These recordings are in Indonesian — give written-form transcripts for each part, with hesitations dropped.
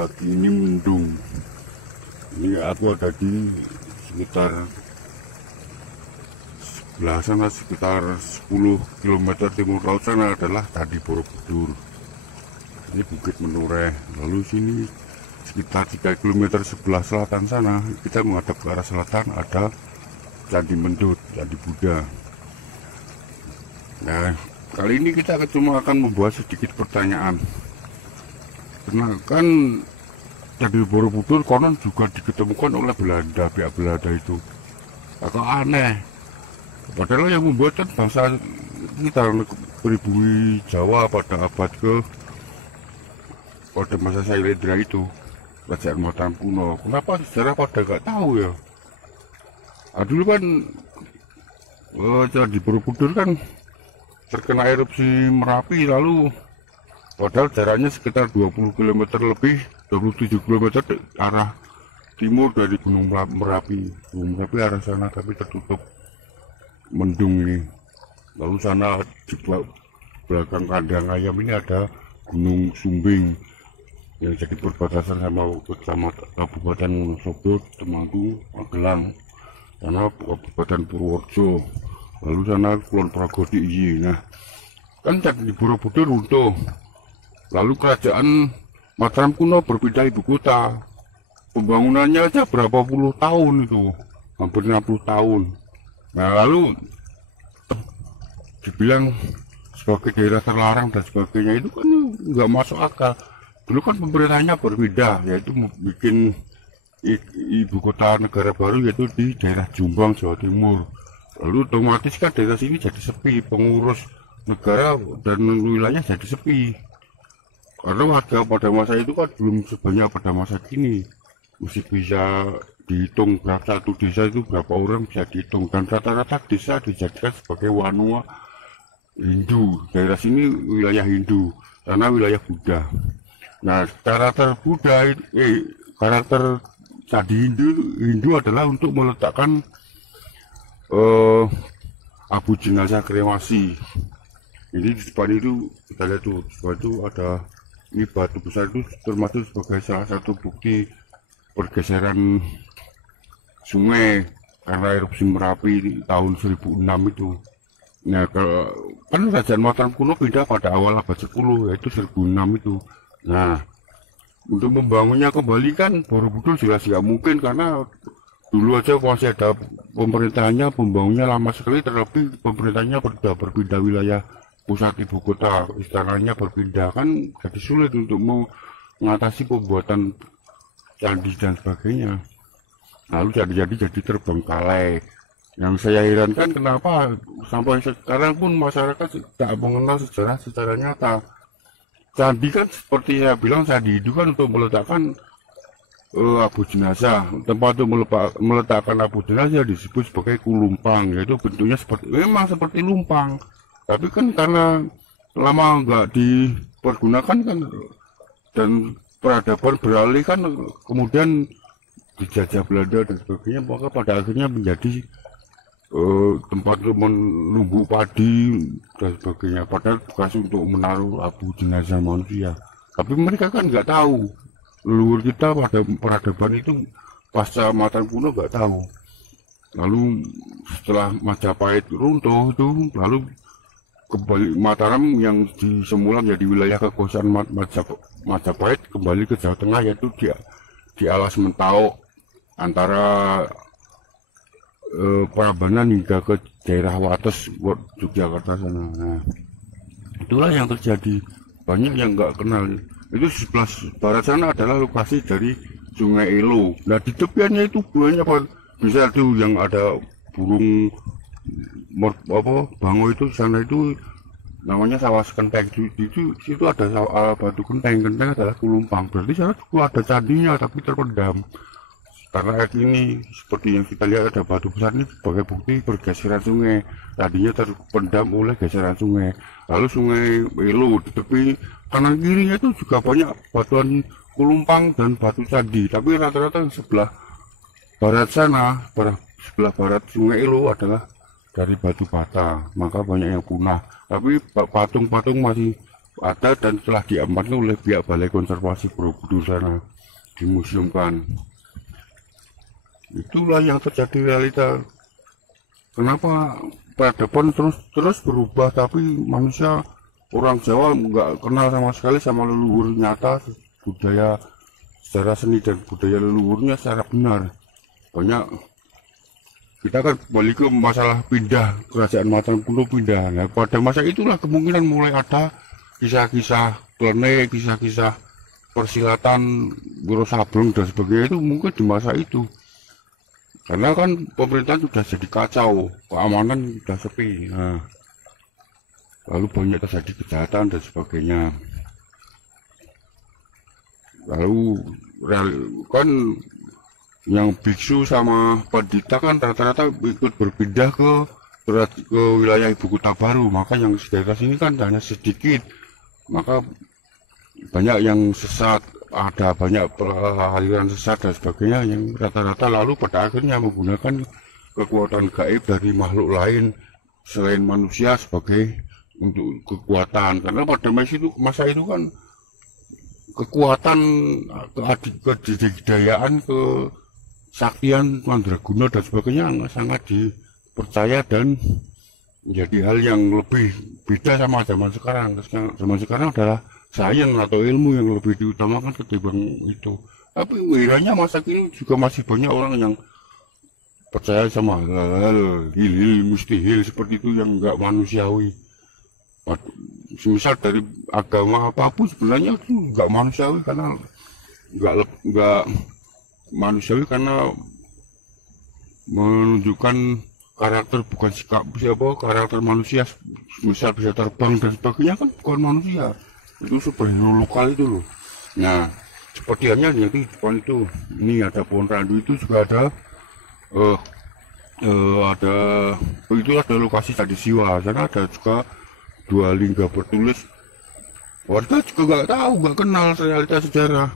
Pagi ini mendung. Ini aku ada di sekitar sebelah sana, sekitar 10 km timur laut sana adalah Candi Borobudur. Ini Bukit Menureh. Lalu sini sekitar 3 km sebelah selatan sana, kita menghadap ke arah selatan ada Candi Mendut, Candi Buddha. Nah, kali ini kita cuma akan membuat sedikit pertanyaan. Karena kan Candi Borobudur konon juga diketemukan oleh Belanda, pihak Belanda itu. Agak aneh. Padahal yang membuat kan bangsa kita pribumi Jawa pada pada masa Sailendra itu, Kerajaan Mataram kuno. Kenapa sejarah pada nggak tahu ya? Nah, dulu kan Candi Borobudur kan terkena erupsi Merapi, lalu padahal jaraknya sekitar 20 km lebih, 27 km ke arah timur dari Gunung Merapi. Gunung Merapi arah sana tapi tertutup mendung ini. Lalu sana di belakang kandang ayam ini ada Gunung Sumbing yang jadi perbatasan sama Kabupaten Wonosobo, Temanggung, Magelang, sana Kabupaten Purworejo. Lalu sana Kulon Progo DIY. Nah, kan Candi Borobudur runtuh. Lalu Kerajaan Mataram kuno berpindah ibu kota. Pembangunannya aja berapa puluh tahun itu, hampir 60 tahun. Nah, lalu dibilang sebagai daerah terlarang dan sebagainya, itu kan nggak masuk akal. Dulu kan pemerintahnya berpindah, yaitu bikin ibu kota negara baru yaitu di daerah Jombang, Jawa Timur. Lalu otomatis kan daerah sini jadi sepi, pengurus negara dan wilayah jadi sepi. Karena warga pada masa itu kan belum sebanyak pada masa kini. Mesti bisa dihitung berapa satu desa itu, berapa orang bisa dihitung. Dan rata-rata desa dijadikan sebagai wanua Hindu. Daerah sini wilayah Hindu, sana wilayah Buddha. Nah, karakter Buddha, karakter Candi Hindu adalah untuk meletakkan abu jenazah kremasi. Ini di depan itu kita lihat tuh, di depan itu ada ini batu besar, itu termasuk sebagai salah satu bukti pergeseran sungai karena erupsi Merapi tahun 1006 itu. Nah, kan Kerajaan Mataram kuno pindah pada awal abad 10, yaitu 1006 itu. Nah, untuk membangunnya kembali kan Borobudur jelas nggak mungkin, karena dulu aja masih ada pemerintahannya, pembangunnya lama sekali, terlebih pemerintahannya berpindah wilayah pusat ibu kota, istananya berpindah, kan jadi sulit untuk mengatasi pembuatan candi dan sebagainya. Lalu jadi terbengkalai. Yang saya herankan kenapa sampai sekarang pun masyarakat tidak mengenal sejarah secara nyata. Candi kan seperti saya bilang, candi itu kan untuk meletakkan abu jenazah. Tempat untuk meletakkan abu jenazah disebut sebagai kulumpang, yaitu bentuknya memang seperti lumpang. Tapi kan karena lama nggak dipergunakan kan, dan peradaban beralih kan, kemudian dijajah Belanda dan sebagainya, maka pada akhirnya menjadi tempat untuk menumbuh padi dan sebagainya. Padahal bekas untuk menaruh abu jenazah manusia. Tapi mereka kan nggak tahu. Leluhur kita pada peradaban itu pasca Mataram kuno nggak tahu. Lalu setelah Majapahit runtuh itu, lalu kembali Mataram yang semula menjadi wilayah kekuasaan Majapahit kembali ke Jawa Tengah, yaitu di alas Mentau antara Prambanan hingga ke daerah Wates, Yogyakarta sana. Nah, itulah yang terjadi. Banyak yang nggak kenal. Itu sebelah barat sana adalah lokasi dari Sungai Elo. Nah, di tepiannya itu banyak bisa tuh yang ada burung bango itu, sana itu namanya sawah kenteng. Itu situ ada batu kenteng adalah kulumpang, berarti sana juga ada candinya tapi terpendam. Karena air ini seperti yang kita lihat ada batu besar ini sebagai bukti pergeseran sungai, tadinya terpendam oleh geseran sungai. Lalu Sungai Elo di tepi kanan kirinya itu juga banyak batuan kulumpang dan batu candi, tapi rata-rata sebelah barat sana, sebelah barat Sungai Elo adalah dari batu bata, maka banyak yang punah. Tapi patung-patung masih ada dan telah diamankan oleh pihak Balai Konservasi Borobudur sana, dimuseumkan. Itulah yang terjadi realita. Kenapa peradaban terus berubah, tapi manusia, orang Jawa nggak kenal sama sekali sama leluhur nyata, budaya secara seni dan budaya leluhurnya secara benar. Banyak kita kan kembali ke masalah pindah kerajaan Mataram kuno pindah. Nah, pada masa itulah kemungkinan mulai ada kisah-kisah klenik, kisah-kisah persilatan, Wiro Sableng dan sebagainya, itu mungkin di masa itu. Karena kan pemerintahan sudah jadi kacau, keamanan sudah sepi. Nah, lalu banyak terjadi kejahatan dan sebagainya. Lalu kan yang biksu sama pandita kan rata-rata ikut berpindah ke wilayah ibu kota baru, maka yang daerah sini kan hanya sedikit, maka banyak yang sesat, ada banyak aliran sesat dan sebagainya, yang rata-rata lalu pada akhirnya menggunakan kekuatan gaib dari makhluk lain selain manusia sebagai untuk kekuatan. Karena pada masa itu kan kekuatan, kedikdayaan, kesaktian mandraguna dan sebagainya sangat dipercaya dan menjadi hal yang lebih beda sama zaman sekarang. Zaman sekarang adalah sains atau ilmu yang lebih diutamakan ketimbang itu. Tapi wiranya masa kini juga masih banyak orang yang percaya sama hal-hal hil mustahil seperti itu yang enggak manusiawi. Misal dari agama apapun sebenarnya itu enggak manusiawi, karena enggak manusiawi karena menunjukkan karakter, bukan sikap siapa, karakter manusia. Misal bisa terbang dan sebagainya kan bukan manusia, itu superhero lokal itu loh. Nah, seperti halnya yang di depan itu, ini ada pohon randu, itu juga ada itu ada lokasi tadi siwa. Sana ada juga dua lingga bertulis. Warga juga nggak tahu, nggak kenal realitas sejarah.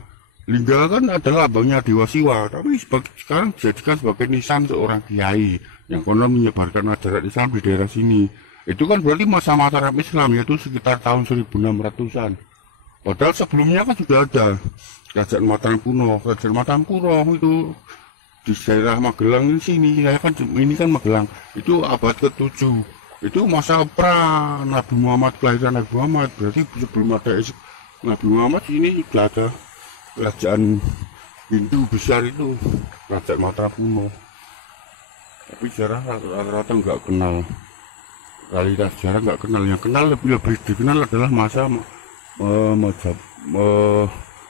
Lingga kan adalah lambangnya Dewa Siwa, tapi sekarang dijadikan sebagai nisan seorang kiai yang konon menyebarkan ajaran Islam di daerah sini. Itu kan berarti masa Mataram Islam, yaitu sekitar tahun 1600-an. Padahal sebelumnya kan sudah ada kerajaan Mataram kuno. Kerajaan Mataram kuno itu di daerah Magelang ini sini, ini kan Magelang. Itu abad ke-7. Itu masa pra Nabi Muhammad, kelahiran Nabi Muhammad. Berarti sebelum ada Nabi Muhammad ini sudah ada kerajaan Hindu besar itu, kerajaan Mataram kuno. Tapi sejarah rata-rata nggak kenal. Realitas sejarah nggak kenal. Yang kenal lebih dikenal adalah masa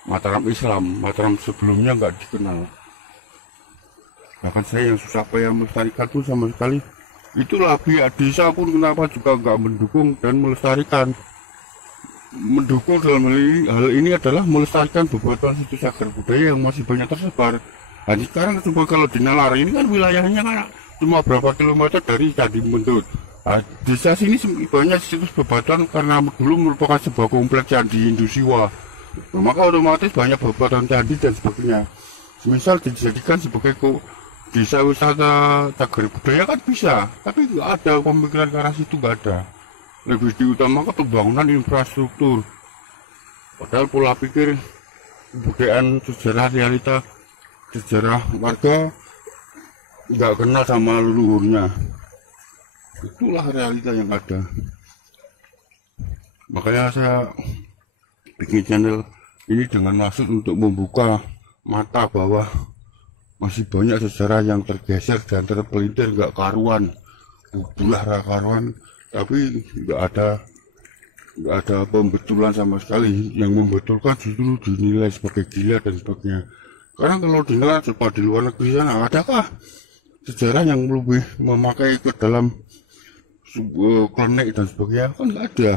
Mataram Islam. Mataram sebelumnya nggak dikenal. Bahkan saya yang susah payah melestarikan pun sama sekali, itulah pihak desa pun kenapa juga nggak mendukung dan melestarikan. Mendukung dalam hal ini adalah melestarikan beberapa situs cagar budaya yang masih banyak tersebar. Nah, sekarang coba kalau di Nalar ini kan wilayahnya kan cuma berapa kilometer dari Candi Mendut. Nah, desa sini banyak situs bebatuan karena dulu merupakan sebuah kompleks candi Hindu Siwa. Nah, maka otomatis banyak bebatuan candi dan sebagainya. Misal dijadikan sebagai desa wisata cagar budaya kan bisa, tapi nggak ada pemikiran ke arah situ, nggak ada. Lebih diutamakan pembangunan infrastruktur. Padahal pola pikir kebudayaan, sejarah, realita sejarah warga nggak kenal sama leluhurnya. Itulah realita yang ada. Makanya saya bikin channel ini dengan maksud untuk membuka mata bahwa masih banyak sejarah yang tergeser dan terpelintir nggak karuan, udah karuan, tapi nggak ada pembetulan sama sekali. Yang membetulkan justru dinilai sebagai gila dan sebagainya. Karena kalau dinilai coba di luar negeri sana, adakah sejarah yang lebih memakai ke dalam klenik dan sebagainya? Kan nggak ada.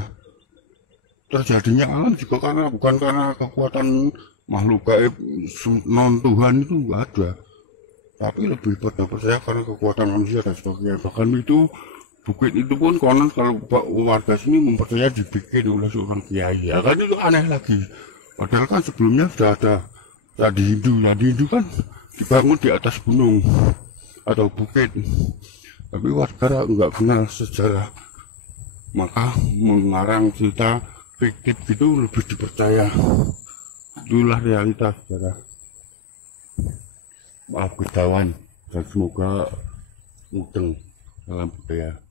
Terjadinya alam juga bukan karena kekuatan makhluk gaib non Tuhan, itu nggak ada, tapi lebih pada percaya karena kekuatan manusia dan sebagainya. Bahkan itu bukit itu pun konon kalau warga sini mempercaya dibikin oleh seorang kiai. Ya kan itu aneh lagi. Padahal kan sebelumnya sudah ada candi Hindu. Candi Hindu kan dibangun di atas gunung atau bukit. Tapi warga nggak kenal sejarah, maka mengarang cerita fiktif itu lebih dipercaya. Itulah realitas secara maaf ketahuan, dan semoga mudeng dalam budaya.